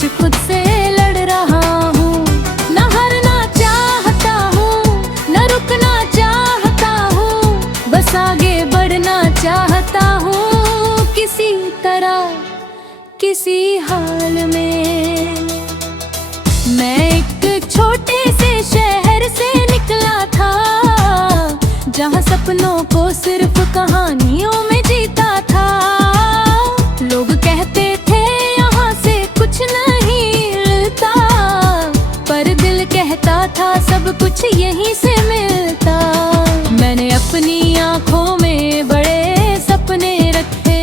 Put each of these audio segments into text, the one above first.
सच खुद से लड़ रहा हूँ। न हारना चाहता हूँ, न रुकना चाहता हूँ, बस आगे बढ़ना चाहता हूँ किसी तरह किसी हाल में। मैं एक छोटे से शहर से निकला था, जहाँ सपनों को सिर्फ कहानियों में जीता था। लोग कहते थे यहाँ से कुछ नहीं मिलता, पर दिल कहता था सब कुछ यहीं से मिलता। मैंने अपनी आँखों में बड़े सपने रखे,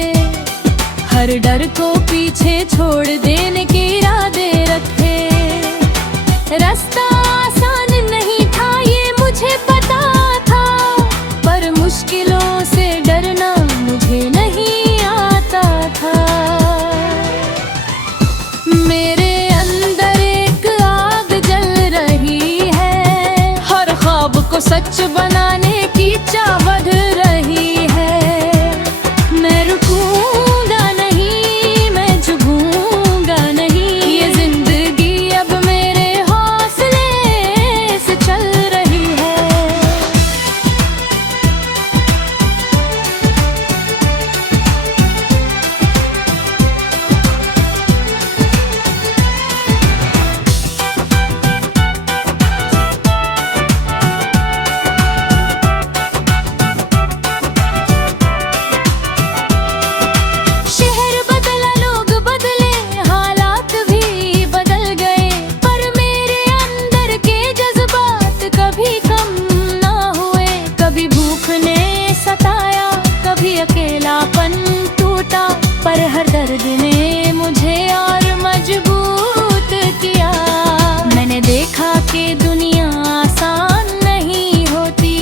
हर डर को पीछे छोड़ देने के इरादे रखे। रास्ता आसान नहीं था ये मुझे पता था, पर मुश्किलों से डरना मुझे नहीं आता था। मेरे अंदर एक आग जल रही है, हर ख्वाब को सच बनाने की चाह बढ़ रही है। मैं रुकूंगा नहीं, मैं झुकूंगा नहीं, ये जिंदगी अब मेरे हौसले से चल रही है। शहर बदला, लोग बदले, हालात भी बदल गए, पर मेरे अंदर के जज्बात कभी कम ना हुए। कभी भूख ने सताया, कभी अकेलापन टूटा, पर हर दर्द ने मुझे और मजबूत किया। मैंने देखा कि दुनिया आसान नहीं होती,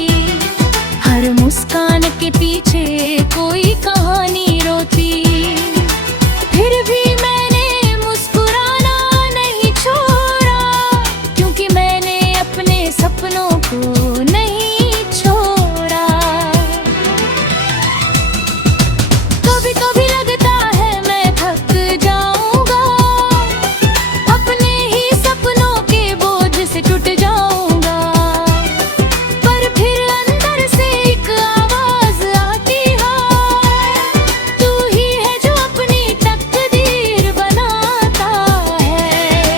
हर मुस्कान के पीछे कोई कहानी रोती। फिर भी मैंने मुस्कुराना नहीं छोड़ा, क्योंकि मैंने अपने सपनों को नहीं छोड़ा। कभी कभी लगता है मैं थक जाऊंगा, अपने ही सपनों के बोझ से टूट जाऊंगा, पर फिर अंदर से एक आवाज आती है, तू ही है जो अपनी तकदीर बनाता है।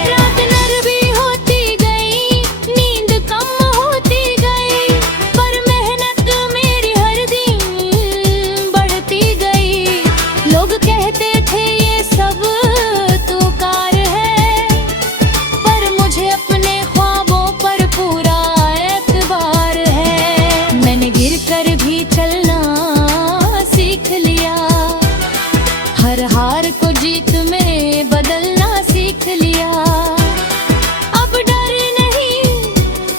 रात नरमी होती गई, नींद कम होती गई, पर मेहनत मेरी हर दिन बढ़ती गई। लोग कहते थे ये सब तो कार है, पर मुझे अपने ख्वाबों पर पूरा एतबार है। मैंने गिर कर भी चलना सीख लिया, हर हार को जीत में बदलना सीख लिया। अब डर नहीं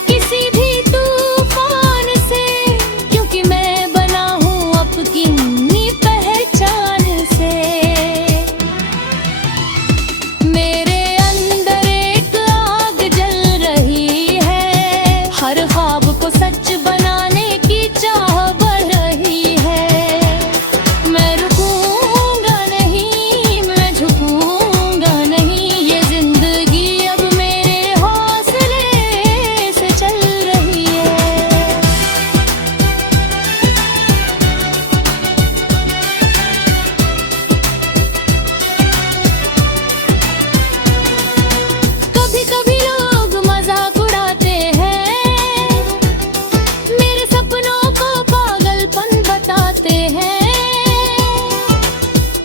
किसी भी तूफान से, क्योंकि मैं बना हूँ अपनी पहचान से। मेरे अंदर एक आग जल रही है, हर ख्वाब को सच बनाने की चाह बढ़ रही है। मैं रुकूंगा नहीं, मैं झुकूंगा नहीं, ये जिंदगी अब मेरे हौसले से चल रही है। कभी कभी लोग मजाक उड़ाते हैं, मेरे सपनों को पागलपन बताते हैं,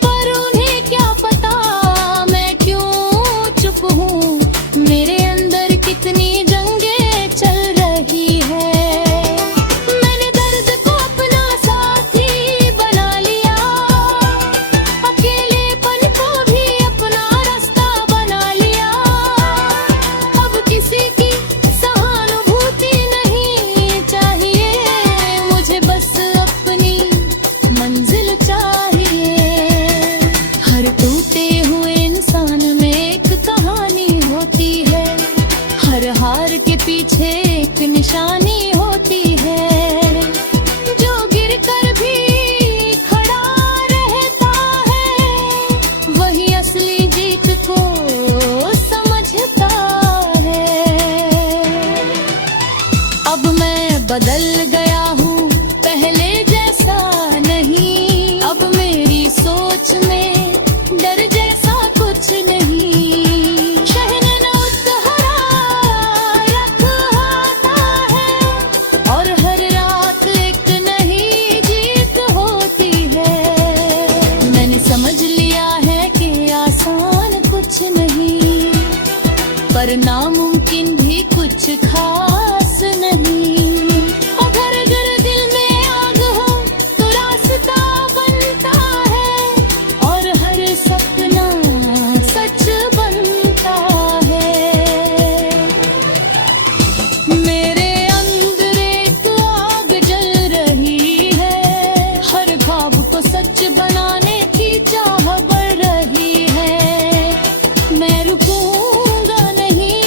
पर उन्हें क्या पता मैं क्यों चुप हूँ। मेरे अंदर कितनी जंगें चल रही है, मैंने दर्द को अपना साथी बना लिया, अकेलेपन को भी अपना रास्ता बना लिया। अब किसी की सहानुभूति नहीं चाहिए, मुझे बस अपनी मंजिल चाहिए। हर टूटे हुए इंसान में एक कहानी होती है, हर हार के पीछे एक निशानी होती है। जो गिर कर भी खड़ा रहता है, वही असली जीत को बदल गया हूँ, पहले जैसा नहीं। अब मेरी सोच में डर जैसा कुछ नहीं। शहर उतहरा रखता है और हर रात एक नई जीत होती है। मैंने समझ लिया है कि आसान कुछ नहीं, पर नामुमकिन भी कुछ खास नहीं। अगर दिल में आग हो तो रास्ता बनता है और हर सपना सच बनता है। मेरे अंदर एक आग जल रही है, हर ख्वाब को सच बनाने की चाह बढ़ रही है। मैं रुकूंगा नहीं,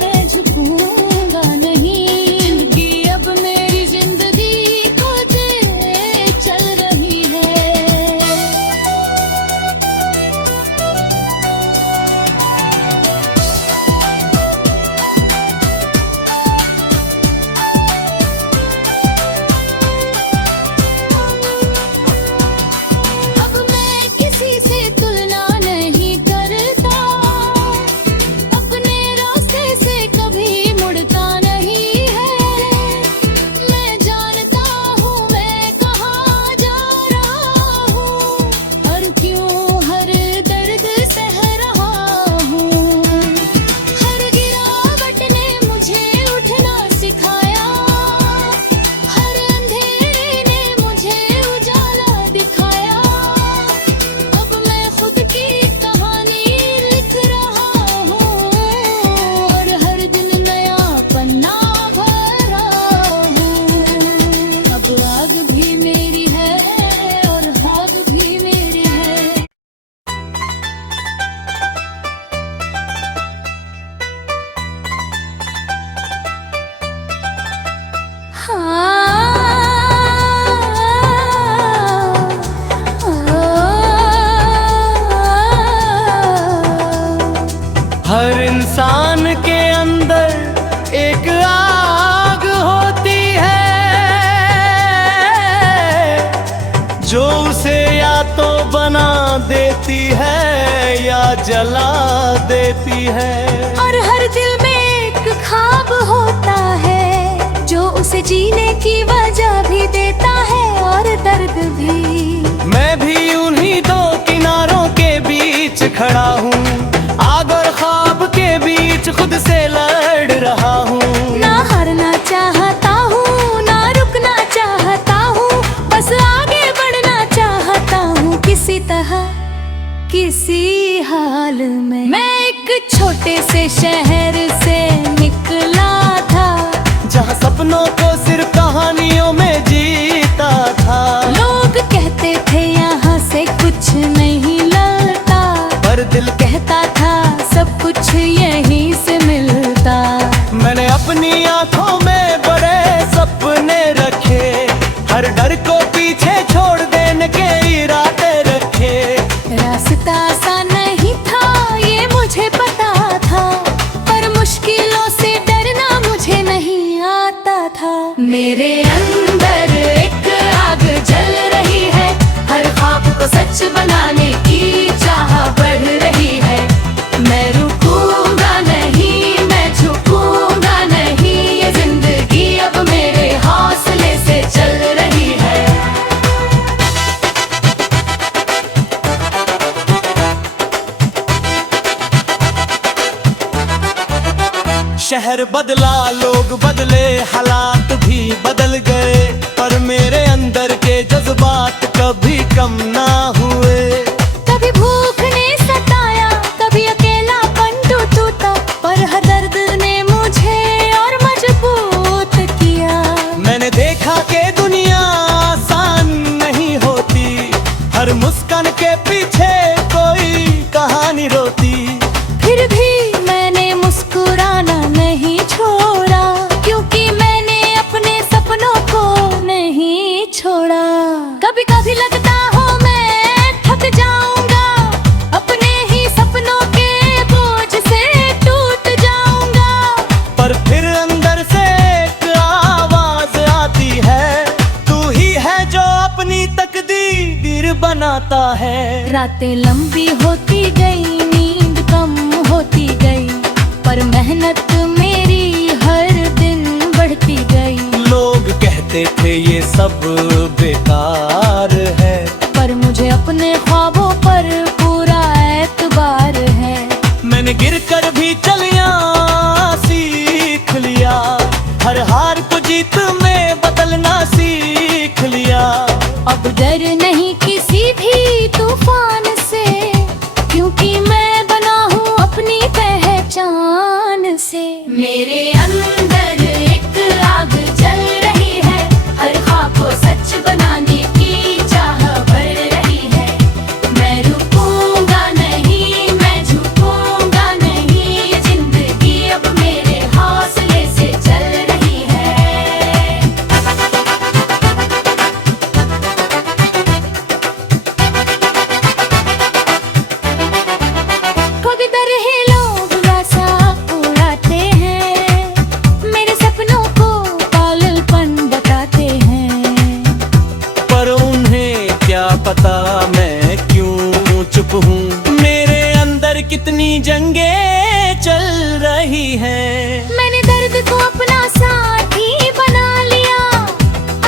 मैं झुकूंगा नहीं। जिंदगी अब मेरी जिंदगी खुद चल रही है। अब मैं किसी से तुलना नहीं करता, अपने रास्ते से कभी मुड़ता नहीं है। मैं जानता हूँ मैं कहाँ जा रहा हूँ और क्यों हर दर्द सह रहा हूँ। हर गिरावट ने मुझे उठना सिखाया, हर अंधेरे ने मुझे उजाला दिखाया। अब मैं खुद की कहानी लिख रहा हूँ और हर दिन नया पन्ना भर रहा हूँ। अब आग भी मेरी है और भाग भी मेरे है। हर इंसान के अंदर एक आग होती है, जो उसे या तो बना देती है या जला देती है। और हर दिल में एक ख्वाब होता है, जो उसे जीने की वजह भी देता है और दर्द भी। मैं भी उन्हीं दो किनारों के बीच खड़ा हूँ, आग और ख्वाब के बीच खुद से लड़ रहा हूँ। ना हारना चाहता हूँ, ना रुकना चाहता हूँ, बस आगे बढ़ना चाहता हूँ किसी तरह, किसी हाल में। मैं एक छोटे से शहर से निकला था, जहाँ सपनों को सिर्फ कहानियों में जीता था। लोग कहते थे यहाँ से कुछ नहीं ललता, पर दिल कहता था सब कुछ यहीं से मिलता। मैंने अपनी आंखों में बड़े सपने रखे, हर डर को पीछे छोड़ देने के इरादे रखे। रास्ता आसान नहीं था ये मुझे पता था, पर मुश्किलों से डरना मुझे नहीं आता था। मेरे अंदर एक आग जल रही है, हर ख्वाब को सच बनाने की चाह बढ़ रही है। मैं रुकूंगा नहीं, मैं झुकूंगा नहीं, ये जिंदगी अब मेरे हौसले से चल रही है। शहर बदला, लोग बदले, हालात भी बदल गए, पर मेरे अंदर के जज्बात कभी कम ना हुए। कभी भूख ने सताया, कभी अकेलापन टूटा, पर हर दर्द ने मुझे और मजबूत किया। मैंने देखा कि दुनिया आसान नहीं होती, हर मुस्कान के पीछे कोई कहानी रोती। फिर भी मैंने मुस्कुराना नहीं छोड़ा, क्योंकि मैंने अपने सपनों को नहीं छोड़ा। कभी कभी लगता हो मैं आता है। रातें लंबी होती गई, नींद कम होती गई, पर मेहनत मेरी हर दिन बढ़ती गई। लोग कहते थे ये सब बेकार है, पर मुझे अपने ख्वाबों पर पूरा एतबार है। मैंने गिरकर भी चलिया सीख लिया, हर हार को जीत में बदलना सीख लिया। अब डर नहीं किसी भी तूफान से, क्योंकि मैं बना हूँ अपनी पहचान से। मेरे अंदर एक आग जल रही है, हर ख्वाब को सच बनाने की चाह बढ़ रही है। मैं रुकूंगा नहीं, मैं झुकूंगा नहीं, ये जिंदगी अब मेरे हौसले से चल रही है। खुद डर है लोग वैसा उड़ाते हैं, मेरे सपनों को पागलपन बताते हैं। पर उन्हें क्या पता मैं क्यों चुप हूँ, मेरे अंदर कितनी जंगें चल रही हैं। मैंने दर्द को अपना साथी बना लिया,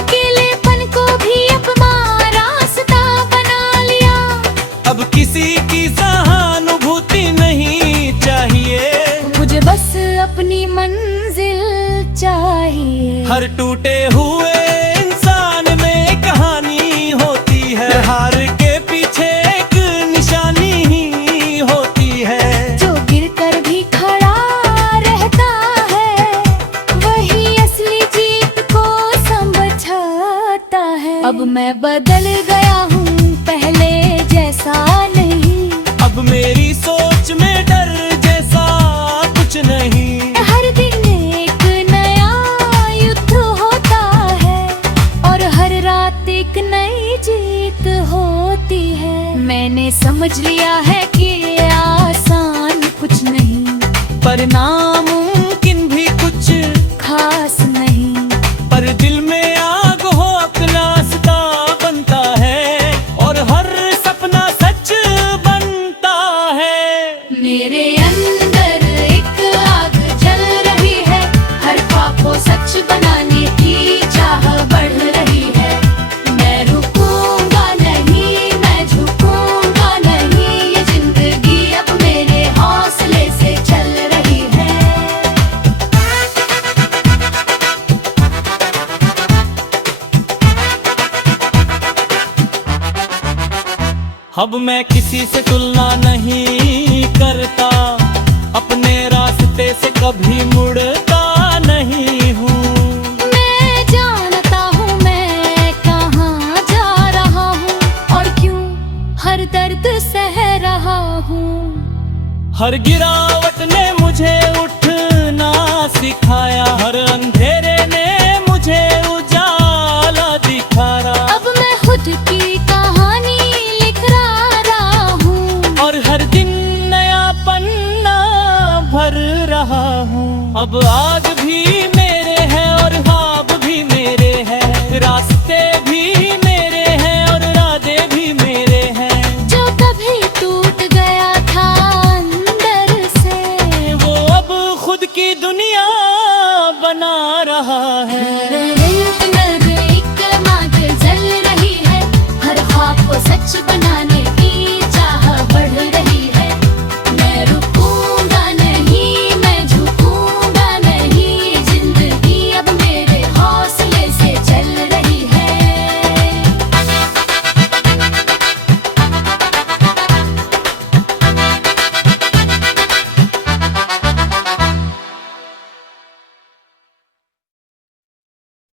अकेलेपन को भी अपना रास्ता बना लिया। अब किसी की सहानुभूति नहीं चाहिए, मुझे बस अपनी मंजिल चाहिए। हर टूटे हुए इंसान में कहानी होती है, हार के पीछे एक निशानी ही होती है। जो गिरकर भी खड़ा रहता है, वही असली जीत को समझाता है। अब मैं बदल गया हूँ, पहले जैसा नहीं। अब मेरी सोच में डर जैसा कुछ नहीं। हर दिन एक नया युद्ध होता है, और हर रात एक नई जीत होती है। मैंने समझ लिया है कि आसान कुछ नहीं, पर नामुमकिन भी कुछ खास नहीं। पर दिल में आग हो अपना रास्ता बनता है, और हर सपना सच बनता है। मेरे अंदर एक आग जल रही है, हर ख्वाब को सच बनाने की चाह बढ़ रही है। मैं रुकूंगा नहीं, मैं झुकूंगा नहीं, ये जिंदगी अब मेरे हौसले से चल रही है। अब मैं किसी से तुलना नहीं करता, अपने रास्ते से कभी मुड़ता नहीं हूँ। मैं जानता हूँ मैं कहाँ जा रहा हूँ, और क्यों हर दर्द सह रहा हूँ। हर गिरावट ने मुझे उठना सिखाया, हर अंधेरे ने मुझे उजाला दिखाया। अब मैं खुद की कहानी लिख रहा हूँ, और हर दिन नया पन्ना भर रहा हूँ। अब आग